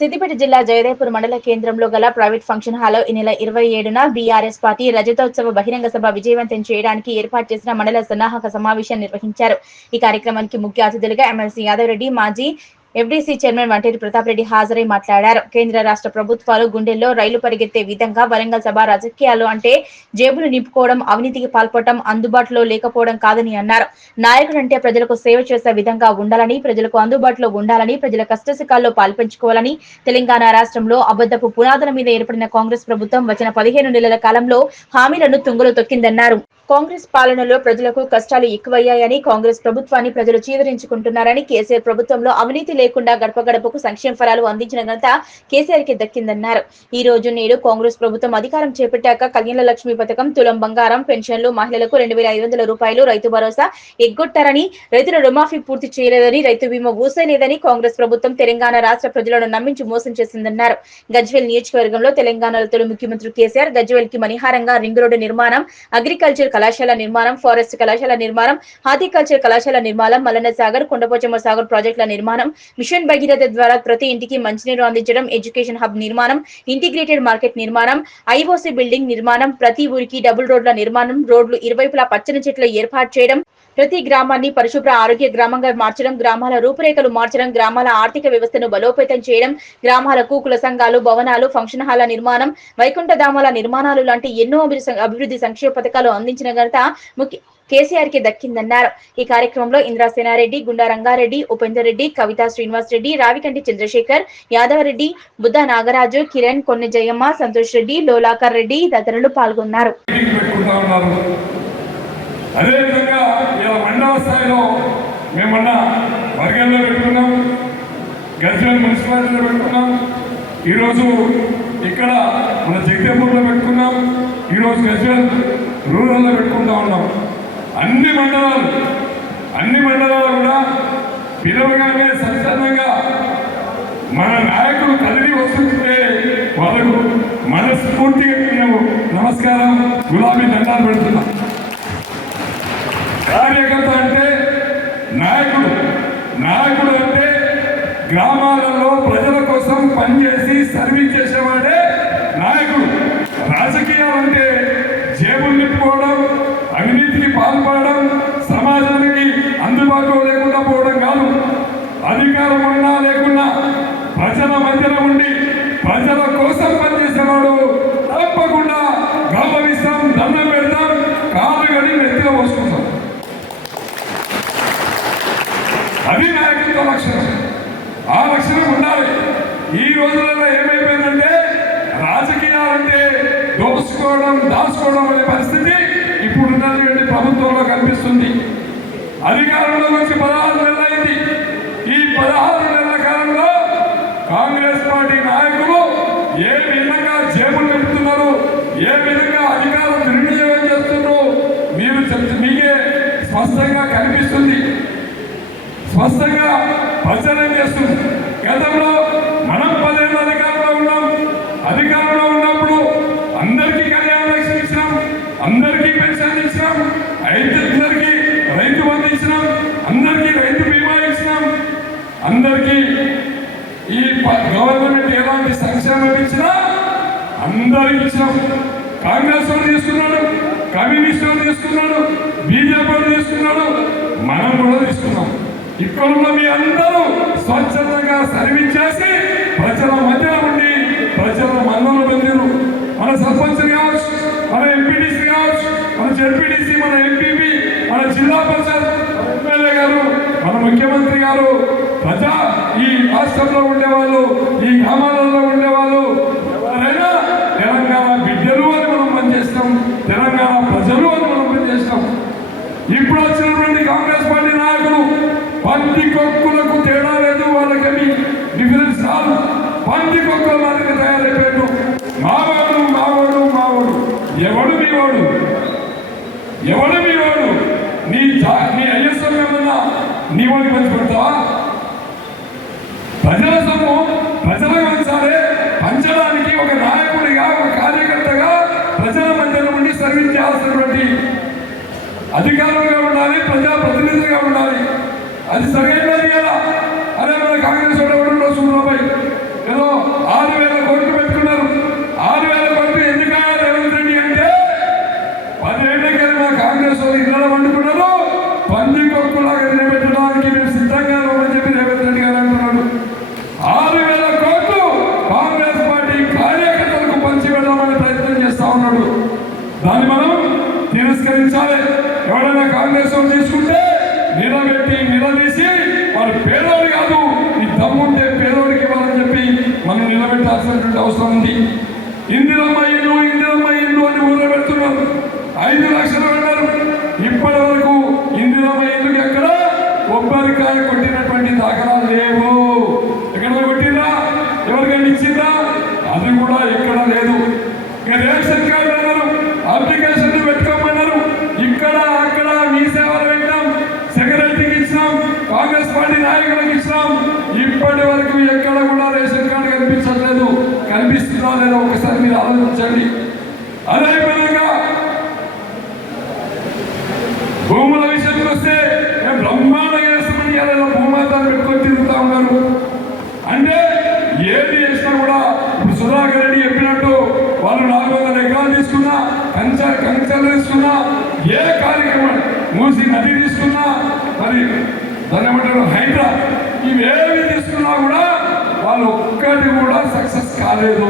సిద్దిపేట జిల్లా జయదేపూర్ మండల కేంద్రంలో గల ప్రైవేట్ ఫంక్షన్ హాల్లో ఈ నెల 27న బీఆర్ఎస్ పార్టీ రజతోత్సవ బహిరంగ సభ విజయవంతం చేయడానికి ఏర్పాటు చేసిన మండల సన్నాహక సమావేశం నిర్వహించారు. ఈ కార్యక్రమానికి ముఖ్య అతిథులుగా ఎమ్మెల్సీ యాదవ్ రెడ్డి, మాజీ ఎఫ్డీసీ చైర్మన్ వంటేరు ప్రతాప్ రెడ్డి హాజరై మాట్లాడారు. కేంద్ర రాష్ట్ర ప్రభుత్వాలు గుండెల్లో రైలు పరిగెత్తే విధంగా వరంగల్ సభ రాజకీయాలు అంటే జేబులు నింపుకోవడం, అవినీతికి పాల్పడటం, అందుబాటులో లేకపోవడం కాదని అన్నారు. నాయకుడంటే ప్రజలకు సేవ చేసే విధంగా ఉండాలని, ప్రజలకు అందుబాటులో ఉండాలని, ప్రజల కష్టసుఖాల్లో పాల్పంచుకోవాలని, తెలంగాణ రాష్ట్రంలో అబద్ధపు పునాదుల మీద ఏర్పడిన కాంగ్రెస్ ప్రభుత్వం వచ్చిన 15 నెలల కాలంలో హామీలను తుంగలో తొక్కిందన్నారు. కాంగ్రెస్ పాలనలో ప్రజలకు కష్టాలు ఎక్కువయ్యాయని, కాంగ్రెస్ ప్రభుత్వాన్ని ప్రజలు చీదరించుకుంటున్నారని, కేసీఆర్ ప్రభుత్వంలో అవినీతి లేకుండా గడప గడపకు సంక్షేమ ఫలాలు అందించిన ఘనత కేసీఆర్ కి దక్కిందన్నారు. ఈ రోజు నేడు కాంగ్రెస్ ప్రభుత్వం అధికారం చేపట్టాక కళ్యాణ లక్ష్మి పథకం, తులం బంగారం, పెన్షన్లు, మహిళలకు 2,500 రూపాయలు, రైతు భరోసా ఎగ్గొట్టారని, రైతుల రుణమాఫీ పూర్తి చేయలేదని, రైతు బీమా ఊసేలేదని కాంగ్రెస్ ప్రభుత్వం తెలంగాణ రాష్ట్ర ప్రజలను నమ్మించి మోసం చేసిందన్నారు. గజ్వేల్ నియోజకవర్గంలో తెలంగాణలో తొలి ముఖ్యమంత్రి కేసీఆర్ గజ్వేల్ కి మణిహారంగా రింగ్ రోడ్డు నిర్మాణం, అగ్రికల్చర్ కళాశాల నిర్మాణం, ఫారెస్ట్ కళాశాల నిర్మాణం, హార్టికల్చర్ కళాశాల నిర్మాణం, మల్లన్న సాగర్, కొండపోచమ్మ సాగర్ ప్రాజెక్టుల నిర్మాణం, మిషన్ భగీరథ ద్వారా ప్రతి ఇంటికి మంచినీరు అందించడం, ఎడ్యుకేషన్ హబ్ నిర్మాణం, ఇంటిగ్రేటెడ్ మార్కెట్ నిర్మాణం, ఐఓసీ బిల్డింగ్ నిర్మాణం, ప్రతి ఊరికి డబుల్ రోడ్ల నిర్మాణం, రోడ్లు ఇరువైపులా పచ్చని చెట్లు ఏర్పాటు చేయడం, ప్రతి గ్రామాన్ని పరిశుభ్ర ఆరోగ్య గ్రామంగా మార్చడం, గ్రామాల రూపురేఖలు మార్చడం, గ్రామాల ఆర్థిక వ్యవస్థను బలోపేతం చేయడం, గ్రామాలకు కుల సంఘాలు, భవనాలు, ఫంక్షన్ హాల నిర్మాణం, వైకుంఠధామాల నిర్మాణాలు లాంటి ఎన్నో అభివృద్ధి సంక్షేమ పథకాలు అందించిన ఘనత కేసీఆర్ కి దక్కిందన్నారు. ఈ కార్యక్రమంలో ఇంద్రాసేనారెడ్డి, గుండా రంగారెడ్డి, ఉపేందర్ రెడ్డి, కవిత శ్రీనివాస్ రెడ్డి, రావికంటి చంద్రశేఖర్, యాదవ్ రెడ్డి, బుద్ధ నాగరాజు, కిరణ్, కొన్ని జయమ్మ, సంతోష్ రెడ్డి, లోలాకర్ రెడ్డి తదితరులు పాల్గొన్నారు. అదేవిధంగా ఇలా మండల స్థాయిలో మేమన్నా వర్గంలో పెట్టుకున్నాం, గజ్వేల్ మున్సిపాలిటీలో పెట్టుకున్నాం, ఈరోజు ఇక్కడ మన జగదేపూర్లో పెట్టుకున్నాం, ఈరోజు గజ్వేల్ రూరల్లో పెట్టుకుంటా ఉన్నాం. అన్ని మండలాలు కూడా పిలవగానే సంచలనంగా మన నాయకులు కదిలి వస్తుంటే వాళ్ళకు మనస్ఫూర్తిగా మేము నమస్కారం, గులాబీ దండాలు పెడుతున్నాం. కార్యకర్త అంటే నాయకుడు అంటే గ్రామాలలో ప్రజల కోసం పనిచేసి సర్వీస్ చేసేవాడే నాయకుడు. రాజకీయాలంటే జేబులు నింపుకోవడం, అవినీతికి పాల్పడడం, సమాజానికి అందుబాటులో లేకుండా పోవడం కాదు. అధికారం ఉన్నా లేకున్నా ప్రజల మధ్యలో ఉండి ప్రజల కోసం పనిచేసేవాడు తప్పకుండా గౌరవిస్తాం, దండం పెడతాం, కాలు గడి నెత్తిలో పోసుకుంటాం. అది నాయకత్వ లక్షణం. ఆ లక్షణం ఉండాలి. ఈ రోజులలో ఏమైపోయిందంటే రాజకీయాలంటే దోచుకోవడం, దాచుకోవడం అనే పరిస్థితి ఇప్పుడు ఉన్నటువంటి ప్రభుత్వంలో కనిపిస్తుంది. అధికారంలో వచ్చి 16 నెలలైంది. ఈ 16 నెలల కాలంలో కాంగ్రెస్ పార్టీ నాయకులు ఏ విధంగా జేబులు నింపుతున్నారు, ఏ విధంగా అధికారం దుర్వినియోగం చేస్తున్నారు మీకే స్పష్టంగా కనిపిస్తుంది, స్పష్టంగా ప్రచారం చేస్తుంది. గతంలో మనం 10 ఏళ్ళ అధికారంలో ఉన్నాం. అధికారంలో ఉన్నప్పుడు అందరికీ కళ్యాణ లక్ష్మి ఇచ్చినాం, అందరికీ పెన్షన్ ఇచ్చినాం, అందరికీ రైతు బంధు ఇచ్చినాం, అందరికీ రైతు బీమా ఇచ్చినాం, అందరికీ ఈ గవర్నమెంట్ ఎలాంటి సంక్షేమం ఇచ్చినా అందరికి ఇచ్చినాం. కాంగ్రెస్ వాడు తీసుకున్నాడు, కమ్యూనిస్ట్ వాడు తీసుకున్నాడు, బీజేపీ వాడు తీసుకున్నాడు, మనం కూడా తీసుకున్నాం. ఇక్కడున్న మీ అందరూ స్వచ్ఛందంగా సర్వీస్ చేసి ప్రజల మధ్యలో ఉండి ప్రజల మన్నలు పొందిరు. మన సర్పంచ్ కావచ్చు, మన ఎంపీటీసీ కావచ్చు, మన జెడ్పీటీసీ, మన ఎంపీపీ, మన జిల్లా పరిషత్ ఎమ్మెల్యే గారు, మన ముఖ్యమంత్రి గారు, ఈ రాష్ట్రంలో ఉండేవాళ్ళు, ఈ గ్రామాలలో ఉండేవాళ్ళు ఎవరైనా తెలంగాణ బిడ్డలు అని మనం పనిచేస్తాం, తెలంగాణ ప్రజలు అని మనం పనిచేస్తాం. ఇప్పుడు వచ్చినటువంటి కాంగ్రెస్ పార్టీ నాయకులు పంది కొక్కులకు తేడా లేదు, వాళ్ళకి డిఫరెన్స్ రాదు. పంది కొక్కుల మాదిరి తయారైపోయాడు. మావాడు ఎవడు మీవాడు, నీ ఐఎస్ఎం ఏమన్నా నీ వాడికి పంచి పెడతావా? ప్రజల సొమ్ము ప్రజలకు పంచాలి. పంచడానికి ఒక నాయకుడిగా, ఒక కార్యకర్తగా ప్రజల మధ్యలో ఉండి సర్వీస్ చేయాల్సినటువంటి అధికారులుగా ఉండాలి, ప్రజాప్రతినిధులుగా ఉండాలి. అది సరైనది కదా. అదే మన కాంగ్రెస్ వాడు చూడపై ఏదో నిలదీసి వాడు పేదోడు కాదు, ఈ దమ్ముంటే పేదోడికి ఇవ్వాలని చెప్పి మనం నిలబెట్టాల్సినటువంటి అవసరం ఉంది. ఇందిరమ్మ ఇల్లు అని ఊళ్ళో పెడుతున్నారు. 5 లక్షలు అన్నారు. ఇప్పటి వరకు ఇందిరమ్మ ఇల్లుకి ఎక్కడ కొబ్బరికాయ కొట్టినటువంటి దాఖలాలు లేవు. ఎక్కడ కొట్టిందా? ఎవరికైనా ఇచ్చిందా? అది కూడా ఎక్కడ లేదు. ఇక రేషన్ కార్డు అన్నారు, అప్లికేషన్ పెట్టుకోమన్నారు. ఇక్కడ అక్కడ మీ సేవలు పెట్టాం, సెక్రటరీకి ఇచ్చినాం, కాంగ్రెస్ పార్టీ నాయకులకు ఇచ్చినాం. ఇప్పటి వరకు ఎక్కడ కూడా రేషన్ కార్డు కనిపించట్లేదు. కనిపిస్తుందా లేదా ఒకసారి మీరు ఆలోచించండి. అదేవిధంగా భూముల విషయానికి వస్తే మేము బ్రహ్మాండంగా చేస్తామని భూమాతాన్ని పెట్టుకొని తిరుగుతా ఉన్నారు. అంటే ఏది చేసినా కూడా ఇప్పుడు సుధాకర్ రెడ్డి చెప్పినట్టు వాళ్ళు 400 ఎకరాలు తీసుకున్నా, కంచెలు తీసుకున్నా, ఏ కార్యక్రమం మూసి నది తీసుకున్నా, మరి దాని ఏమంటారు హైడ్రా, ఇవేవి తీసుకున్నా కూడా వాళ్ళు ఒక్కటి కూడా సక్సెస్ కాలేదు.